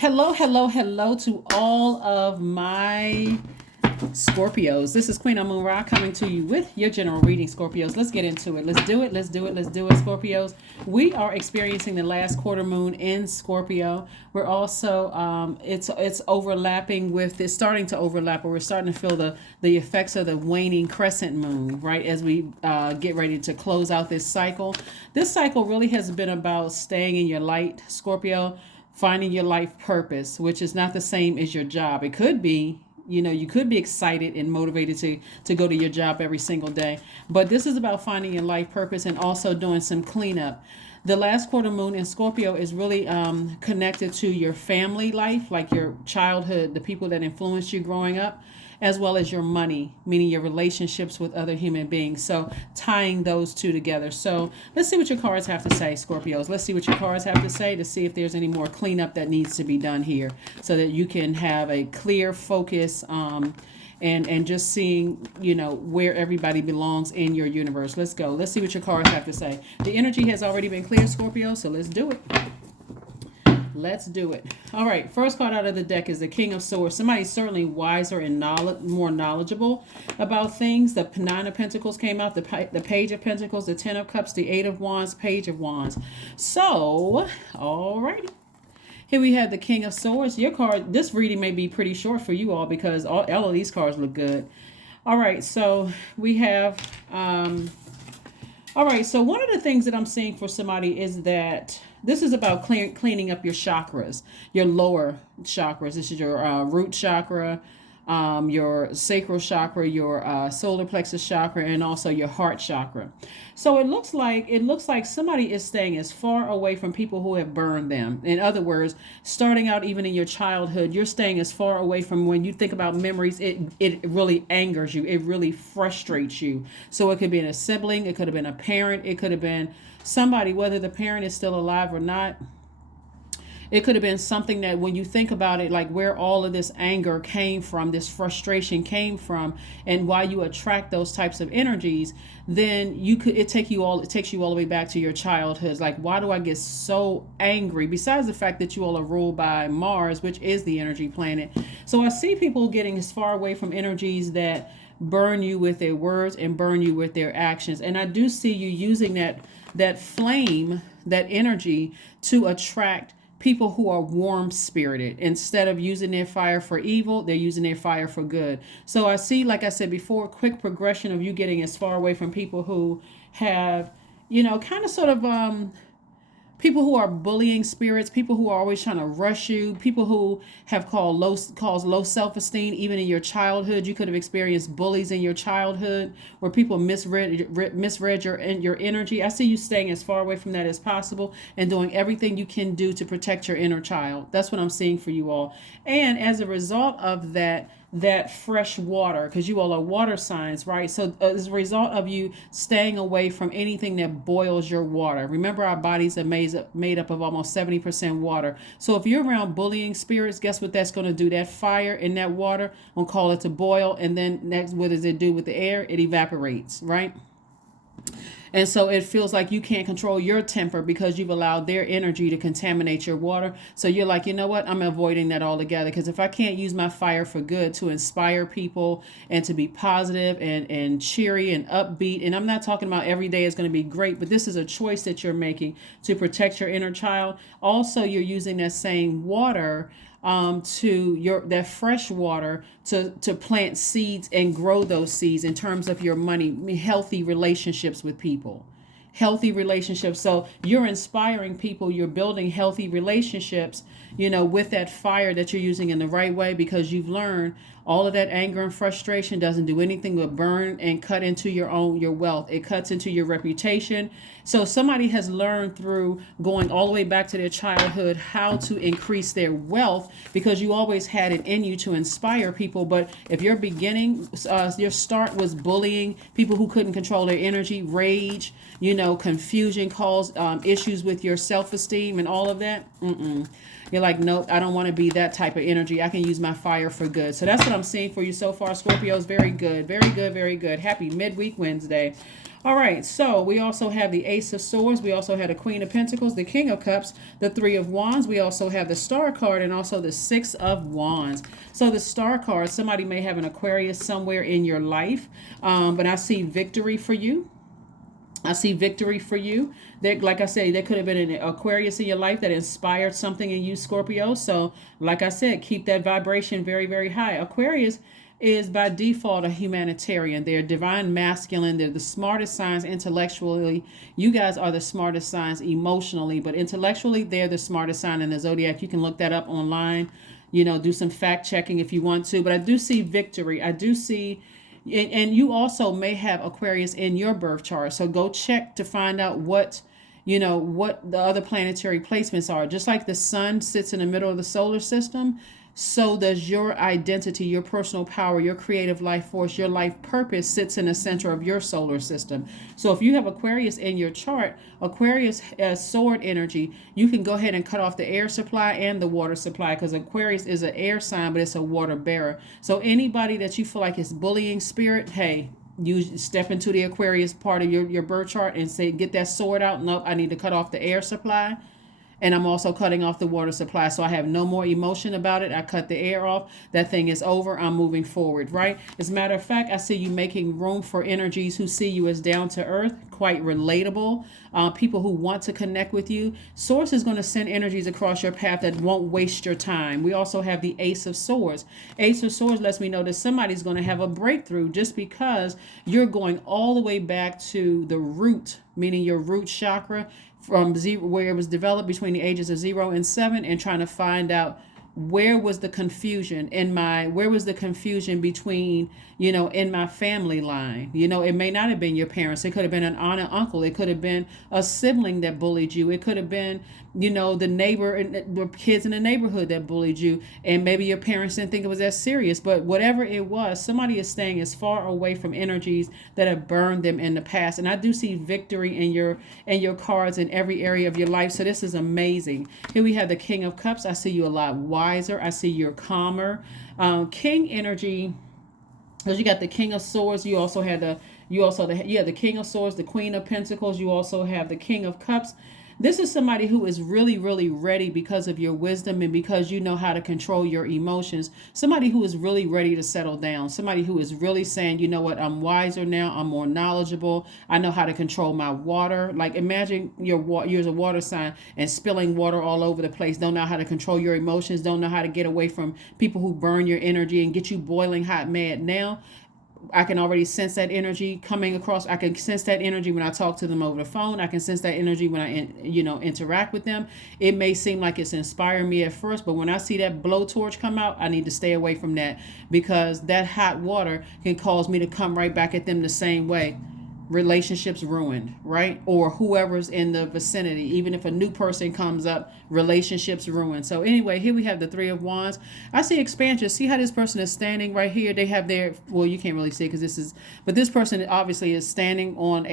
Hello, hello, hello to all of my Scorpios. This is Queen Amun Ra coming to you with your general reading, Scorpios. Let's get into it. Let's do it. Let's do it. Let's do it, Scorpios. We are experiencing the last quarter moon in Scorpio. We're also it's overlapping with it's starting to overlap, or we're starting to feel the effects of the waning crescent moon, right? As we get ready to close out this cycle. This cycle really has been about staying in your light, Scorpio, finding your life purpose, which is not the same as your job. It could be, you could be excited and motivated to go to your job every single day, but this is about finding your life purpose and also doing some cleanup. The last quarter moon in Scorpio is really connected to your family life, like your childhood, the people that influenced you growing up, as well as your money, meaning your relationships with other human beings. So tying those two together. So let's see what your cards have to say, Scorpios. Let's see what your cards have to say to see if there's any more cleanup that needs to be done here so that you can have a clear focus and just seeing, where everybody belongs in your universe. Let's go. Let's see what your cards have to say. The energy has already been cleared, Scorpio, so let's do it. Let's do it. All right. First card out of the deck is the King of Swords. Somebody certainly wiser and more knowledgeable about things. The Nine of Pentacles came out. The Page of Pentacles, the Ten of Cups, the Eight of Wands, Page of Wands. So, all righty. Here we have the King of Swords. Your card, this reading may be pretty short for you all because all of these cards look good. All right. So we have... all right. So one of the things that I'm seeing for somebody is that this is about cleaning up your chakras, your lower chakras. This is your root chakra, your sacral chakra, your solar plexus chakra, and also your heart chakra. So it looks like somebody is staying as far away from people who have burned them. In other words, starting out even in your childhood, you're staying as far away from when you think about memories. It really angers you. It really frustrates you. So it could be a sibling. It could have been a parent. It could have been somebody, whether the parent is still alive or not. It could have been something that when you think about it, like where all of this anger came from, this frustration came from, and why you attract those types of energies, then it takes you all the way back to your childhood. Like, why do I get so angry? Besides the fact that you all are ruled by Mars, which is the energy planet. So I see people getting as far away from energies that burn you with their words and burn you with their actions. And I do see you using that flame, that energy to attract people who are warm spirited. Instead of using their fire for evil, they're using their fire for good. So I see, like I said before, quick progression of you getting as far away from people who have, kind of sort of people who are bullying spirits, people who are always trying to rush you, people who have caused low self-esteem even in your childhood. You could have experienced bullies in your childhood where people misread your energy. I see you staying as far away from that as possible and doing everything you can do to protect your inner child. That's what I'm seeing for you all. And as a result of that fresh water, because you all are water signs, right? So as a result of you staying away from anything that boils your water. Remember, our bodies are made up of almost 70% water. So if you're around bullying spirits, guess what that's going to do? That fire in that water will call it to boil, and then next, what does it do with the air? It evaporates, right? And so it feels like you can't control your temper because you've allowed their energy to contaminate your water. So you're like, you know what? I'm avoiding that altogether, because if I can't use my fire for good to inspire people and to be positive and cheery and upbeat, and I'm not talking about every day is going to be great, but this is a choice that you're making to protect your inner child. Also, you're using that same water to that fresh water to plant seeds and grow those seeds in terms of your money, healthy relationships with people, healthy relationships. So you're inspiring people, you're building healthy relationships, with that fire that you're using in the right way, because you've learned all of that anger and frustration doesn't do anything but burn and cut into your wealth. It cuts into your reputation. So somebody has learned through going all the way back to their childhood how to increase their wealth, because you always had it in you to inspire people. But if your your start was bullying, people who couldn't control their energy, rage, confusion, caused issues with your self-esteem and all of that, you're like, nope, I don't want to be that type of energy. I can use my fire for good. So that's what I'm seeing for you so far, Scorpios. Very good, very good, very good. Happy midweek Wednesday. All right, so we also have the Ace of Swords. We also have the Queen of Pentacles, the King of Cups, the Three of Wands. We also have the Star card and also the Six of Wands. So the Star card, somebody may have an Aquarius somewhere in your life, but I see victory for you. I see victory for you. There, like I said, there could have been an Aquarius in your life that inspired something in you, Scorpio. So, like I said, keep that vibration very, very high. Aquarius is by default a humanitarian. They're divine masculine. They're the smartest signs intellectually. You guys are the smartest signs emotionally, but intellectually, they're the smartest sign in the zodiac. You can look that up online. Do some fact checking if you want to. But I do see victory. I do see. And you also may have Aquarius in your birth chart. So go check to find out what the other planetary placements are. Just like the sun sits in the middle of the solar system, so does your identity, your personal power, your creative life force, your life purpose sits in the center of your solar system. So if you have Aquarius in your chart, Aquarius has sword energy, you can go ahead and cut off the air supply and the water supply, because Aquarius is an air sign, but it's a water bearer. So anybody that you feel like is bullying spirit, hey, you step into the Aquarius part of your birth chart and say, get that sword out. Nope, I need to cut off the air supply. And I'm also cutting off the water supply. So I have no more emotion about it. I cut the air off. That thing is over. I'm moving forward, right? As a matter of fact, I see you making room for energies who see you as down to earth, quite relatable, people who want to connect with you. Source is going to send energies across your path that won't waste your time. We also have the Ace of Swords. Ace of Swords lets me know that somebody's going to have a breakthrough just because you're going all the way back to the root, meaning your root chakra, from zero, where it was developed between the ages of 0 and 7, and trying to find out where was the confusion between, in my family line. It may not have been your parents. It could have been an aunt and uncle. It could have been a sibling that bullied you. It could have been, the neighbor and the kids in the neighborhood that bullied you. And maybe your parents didn't think it was that serious. But whatever it was, somebody is staying as far away from energies that have burned them in the past. And I do see victory in your cards in every area of your life. So this is amazing. Here we have the King of Cups. I see you a lot wiser. I see you're calmer. King energy, because you got the King of Swords. You have the King of Swords, the Queen of Pentacles. You also have the King of Cups. This is somebody who is really, really ready because of your wisdom and because you know how to control your emotions. Somebody who is really ready to settle down. Somebody who is really saying, you know what, I'm wiser now. I'm more knowledgeable. I know how to control my water. Like imagine you're a water sign and spilling water all over the place. Don't know how to control your emotions. Don't know how to get away from people who burn your energy and get you boiling hot mad. Now I can already sense that energy coming across. I can sense that energy when I talk to them over the phone. I can sense that energy when I, interact with them. It may seem like it's inspiring me at first, but when I see that blowtorch come out, I need to stay away from that, because that hot water can cause me to come right back at them the same way. Relationships ruined, right? Or whoever's in the vicinity. Even if a new person comes up, relationships ruined. So anyway, here we have the Three of Wands. I see expansion. See how this person is standing right here? They have you can't really see it because but this person obviously is standing on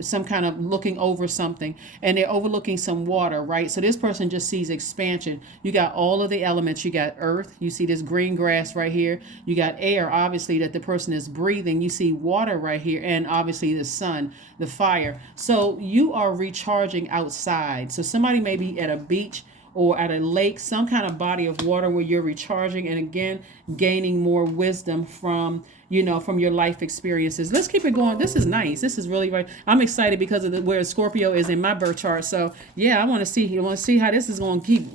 some kind of looking over something, and they're overlooking some water, right? So this person just sees expansion. You got all of the elements. You got earth. You see this green grass right here. You got air, obviously, that the person is breathing. You see water right here, and obviously the sun, the fire. So you are recharging outside. So somebody may be at a beach or at a lake, some kind of body of water where you're recharging and again gaining more wisdom from your life experiences. Let's keep it going. This is nice. This is really right. I'm excited because of where Scorpio is in my birth chart. So yeah, I want to see how this is going to keep,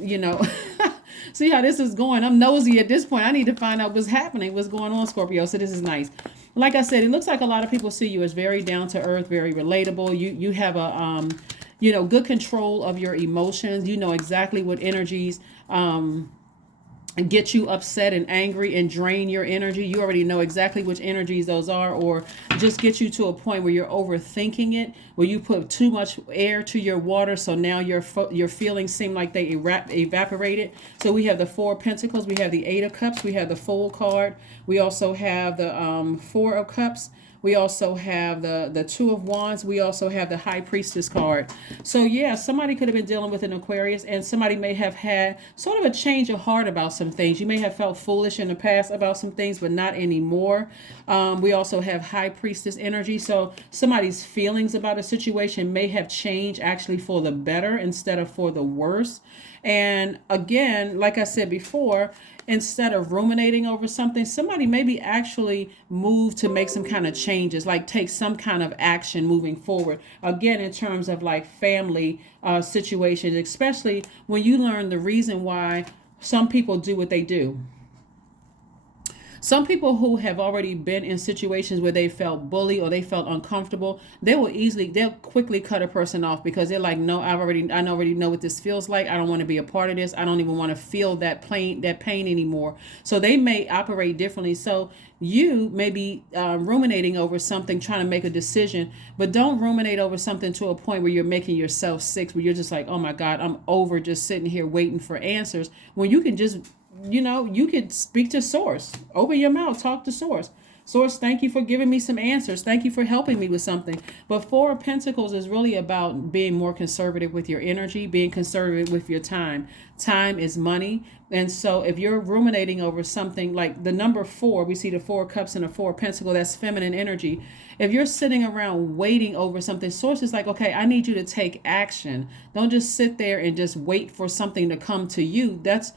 see how this is going. I'm nosy at this point. I need to find out what's happening, what's going on, Scorpio. So this is nice. Like I said, it looks like a lot of people see you as very down to earth, very relatable. You have a good control of your emotions. You know exactly what energies get you upset and angry and drain your energy. You already know exactly which energies those are, or just get you to a point where you're overthinking it, where you put too much air to your water, so now your feelings seem like they evaporated. So we have the Four of Pentacles, we have the Eight of Cups, we have the Fool card, we also have the Four of Cups. We also have the Two of Wands. We also have the High Priestess card. So yeah, somebody could have been dealing with an Aquarius, and somebody may have had sort of a change of heart about some things. You may have felt foolish in the past about some things, but not anymore. We also have High Priestess energy. So somebody's feelings about a situation may have changed actually for the better instead of for the worse. And again, like I said before, instead of ruminating over something, somebody maybe actually move to make some kind of changes, like take some kind of action moving forward. Again, in terms of like family situations, especially when you learn the reason why some people do what they do. Some people who have already been in situations where they felt bullied or they felt uncomfortable, they'll quickly cut a person off because they're like, no, I already know what this feels like. I don't want to be a part of this. I don't even want to feel that pain anymore. So they may operate differently. So you may be ruminating over something, trying to make a decision, but don't ruminate over something to a point where you're making yourself sick, where you're just like, oh my God, I'm over just sitting here waiting for answers, when you can just, you could speak to source. Open your mouth, talk to source. Source, thank you for giving me some answers. Thank you for helping me with something. But Four of Pentacles is really about being more conservative with your energy, being conservative with your time. Time is money. And so if you're ruminating over something like the number 4, we see the 4 of Cups and the 4 of Pentacles, that's feminine energy. If you're sitting around waiting over something, source is like, okay, I need you to take action. Don't just sit there and just wait for something to come to you. That's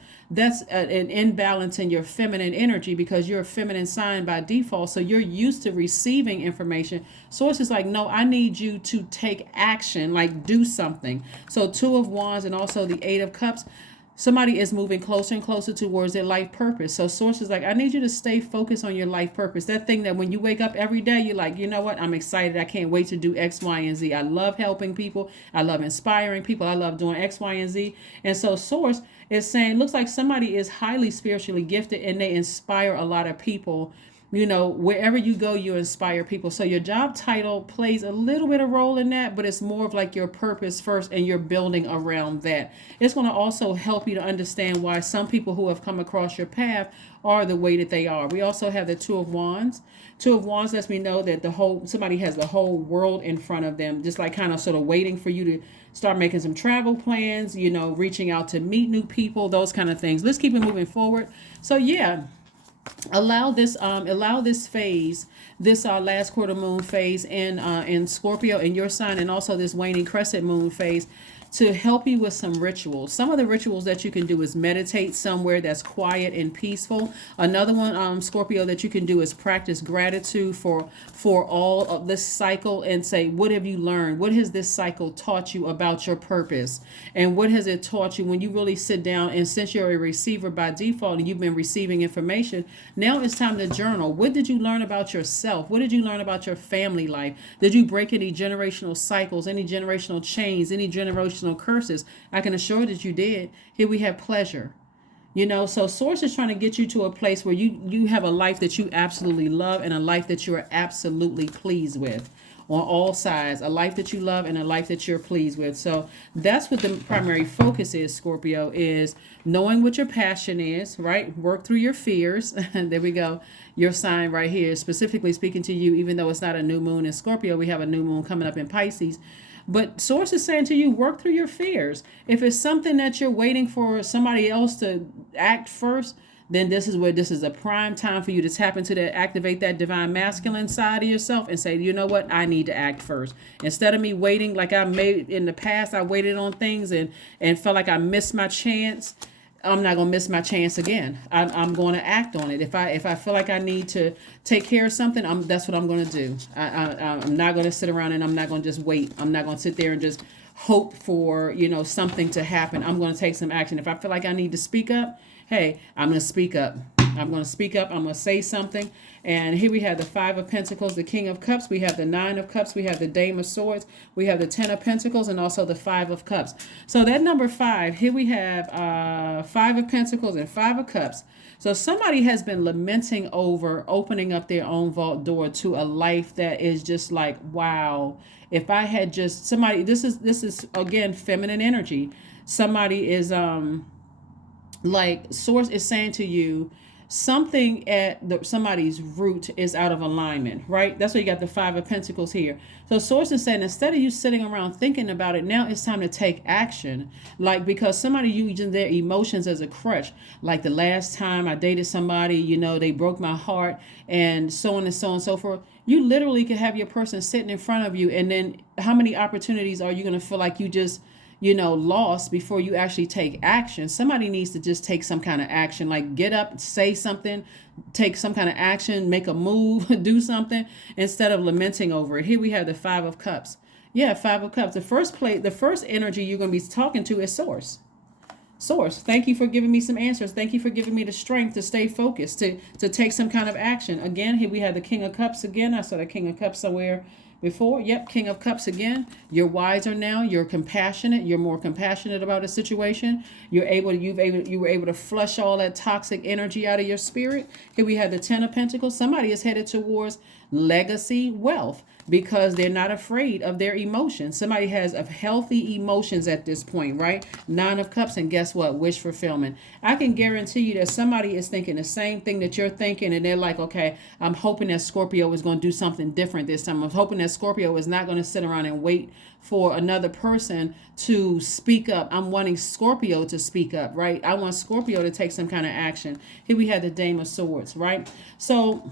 an imbalance in your feminine energy, because you're a feminine sign by default. So you're used to receiving information. Source is like, no, I need you to take action, like do something. So Two of Wands and also the 8 of Cups. Somebody is moving closer and closer towards their life purpose. So source is like, I need you to stay focused on your life purpose. That thing that when you wake up every day, you're like, you know what? I'm excited. I can't wait to do X, Y, and Z. I love helping people. I love inspiring people. I love doing X, Y, and Z. And so source is saying, looks like somebody is highly spiritually gifted and they inspire a lot of people. Wherever you go, you inspire people. So your job title plays a little bit of role in that, but it's more of like your purpose first, and you're building around that. It's going to also help you to understand why some people who have come across your path are the way that they are. We also have the Two of Wands. Two of Wands lets me know that somebody has the whole world in front of them, just like kind of sort of waiting for you to start making some travel plans, reaching out to meet new people, those kind of things. Let's keep it moving forward. So yeah. Allow this phase, this last quarter moon phase in Scorpio in your sign, and also this waning crescent moon phase, to help you with some rituals. Some of the rituals that you can do is meditate somewhere that's quiet and peaceful. Another one, Scorpio, that you can do is practice gratitude for all of this cycle, and say, what have you learned? What has this cycle taught you about your purpose? And what has it taught you when you really sit down, and since you're a receiver by default and you've been receiving information, now it's time to journal. What did you learn about yourself? What did you learn about your family life? Did you break any generational cycles, any generational chains, any generational curses? I can assure that you did. Here we have pleasure. So source is trying to get you to a place where you have a life that you absolutely love, and a life that you are absolutely pleased with on all sides, a life that you love and a life that you're pleased with. So that's what the primary focus is, Scorpio, is knowing what your passion is, right? Work through your fears. There we go. Your sign right here, specifically speaking to you, even though it's not a new moon in Scorpio, we have a new moon coming up in Pisces. But source is saying to you, work through your fears. If it's something that you're waiting for somebody else to act first, then this is a prime time for you to tap into that, activate that divine masculine side of yourself, and say, you know what, I need to act first. Instead of me waiting, like I made in the past, I waited on things and felt like I missed my chance. I'm not gonna miss my chance again. I'm going to act on it. If I feel like I need to take care of something, that's what I'm going to do. I'm not going to sit around and I'm not going to just wait. I'm not going to sit there and just hope for something to happen. I'm going to take some action. If I feel like I need to speak up, hey, I'm going to speak up. I'm going to speak up. I'm going to say something. And here we have the 5 of Pentacles, the King of Cups. We have the 9 of Cups. We have the Dame of Swords. We have the 10 of Pentacles, and also the 5 of Cups. So that number 5, here we have 5 of Pentacles and 5 of Cups. So somebody has been lamenting over opening up their own vault door to a life that is just like, wow, if I had just somebody, this is again, feminine energy. Somebody is like, source is saying to you, something at somebody's root is out of alignment, right? That's why you got the Five of Pentacles here. So Source is saying, instead of you sitting around thinking about it, now it's time to take action. Like, because somebody using their emotions as a crutch. Like the last time I dated somebody, they broke my heart, and so on and so on and so forth. You literally could have your person sitting in front of you, and then how many opportunities are you going to feel like you just lost before you actually take action? Somebody needs to just take some kind of action, like get up, say something, take some kind of action, make a move, do something, instead of lamenting over it. Here we have the Five of Cups. Yeah, Five of Cups. The first energy you're going to be talking to is Source. Source, thank you for giving me some answers. Thank you for giving me the strength to stay focused, to take some kind of action. Again, here we have the King of Cups again. I saw the King of Cups somewhere before. Yep, King of Cups again. You're wiser now. You're compassionate. You're more compassionate about a situation. You were able to flush all that toxic energy out of your spirit. Here we have the Ten of Pentacles. Somebody is headed towards legacy wealth because they're not afraid of their emotions. Somebody has of healthy emotions at this point, right? Nine of Cups, and guess what? Wish fulfillment. I can guarantee you that somebody is thinking the same thing that you're thinking, and they're like, okay, I'm hoping that Scorpio is going to do something different this time. I'm hoping that Scorpio is not going to sit around and wait for another person to speak up. I'm wanting Scorpio to speak up, right? I want Scorpio to take some kind of action. Here we have the Dame of Swords, right? So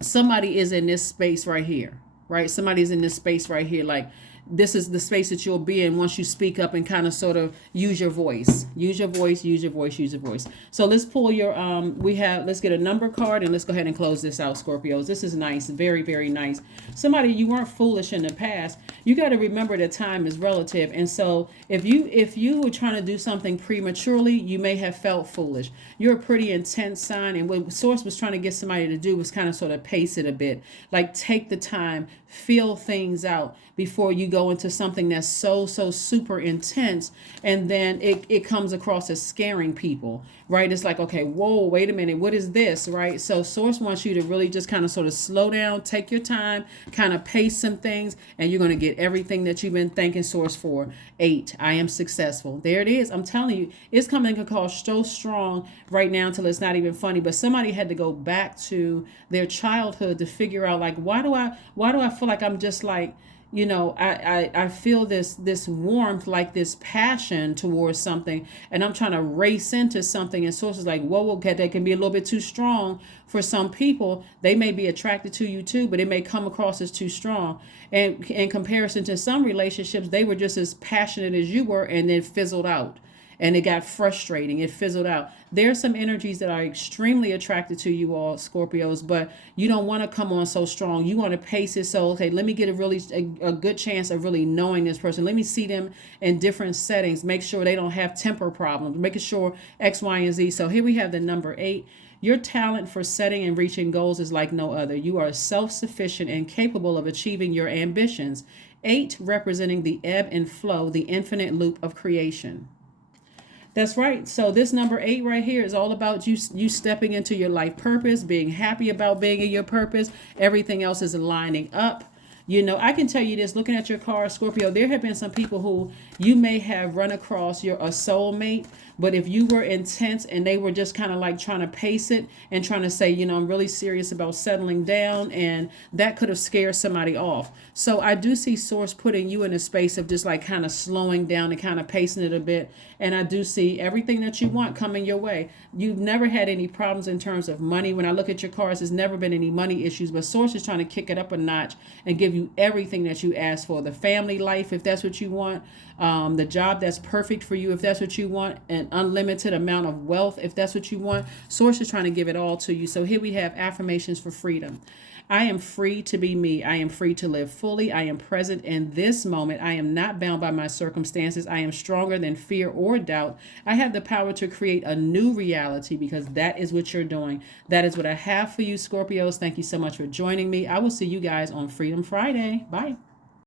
somebody is in this space right here, right? Somebody's in this space right here. Like, this is the space that you'll be in once you speak up and kind of sort of use your voice. Use your voice, use your voice, use your voice. So let's pull your, let's get a number card, and let's go ahead and close this out, Scorpios. This is nice. Very, very nice. Somebody, you weren't foolish in the past. You got to remember that time is relative. And so if you were trying to do something prematurely, you may have felt foolish. You're a pretty intense sign. And what Source was trying to get somebody to do was kind of sort of pace it a bit. Like, take the time, feel things out before you go into something that's so super intense, and then it comes across as scaring people, right? It's like, okay, whoa, wait a minute, what is this, right? So Source wants you to really just kind of sort of slow down, take your time, kind of pace some things, and you're going to get everything that you've been thanking Source for. 8, I am successful. There it is. I'm telling you, it's coming across so strong right now until it's not even funny. But somebody had to go back to their childhood to figure out, like, why do I feel like I'm just like, I feel this warmth, like this passion towards something, and I'm trying to race into something, and Source is like, whoa, okay, that can be a little bit too strong for some people. They may be attracted to you too, but it may come across as too strong. And in comparison to some relationships, they were just as passionate as you were, and then fizzled out. And it got frustrating. It fizzled out. There are some energies that are extremely attracted to you all, Scorpios, but you don't want to come on so strong. You want to pace it. So, okay, let me get a good chance of really knowing this person. Let me see them in different settings. Make sure they don't have temper problems. Making sure X, Y, and Z. So here we have the number 8. Your talent for setting and reaching goals is like no other. You are self-sufficient and capable of achieving your ambitions. 8 representing the ebb and flow, the infinite loop of creation. That's right. So this number 8 right here is all about you stepping into your life purpose, being happy about being in your purpose. Everything else is lining up. I can tell you this, looking at your card, Scorpio, there have been some people who you may have run across a soulmate, but if you were intense and they were just kind of like trying to pace it and trying to say, I'm really serious about settling down, and that could have scared somebody off. So I do see Source putting you in a space of just like kind of slowing down and kind of pacing it a bit. And I do see everything that you want coming your way. You've never had any problems in terms of money. When I look at your cards, there's never been any money issues, but Source is trying to kick it up a notch and give you everything that you ask for. The family life, if that's what you want, the job that's perfect for you, if that's what you want, an unlimited amount of wealth, if that's what you want. Source is trying to give it all to you. So here we have affirmations for freedom. I am free to be me. I am free to live fully. I am present in this moment. I am not bound by my circumstances. I am stronger than fear or doubt. I have the power to create a new reality, because that is what you're doing. That is what I have for you, Scorpios. Thank you so much for joining me. I will see you guys on Freedom Friday. Bye.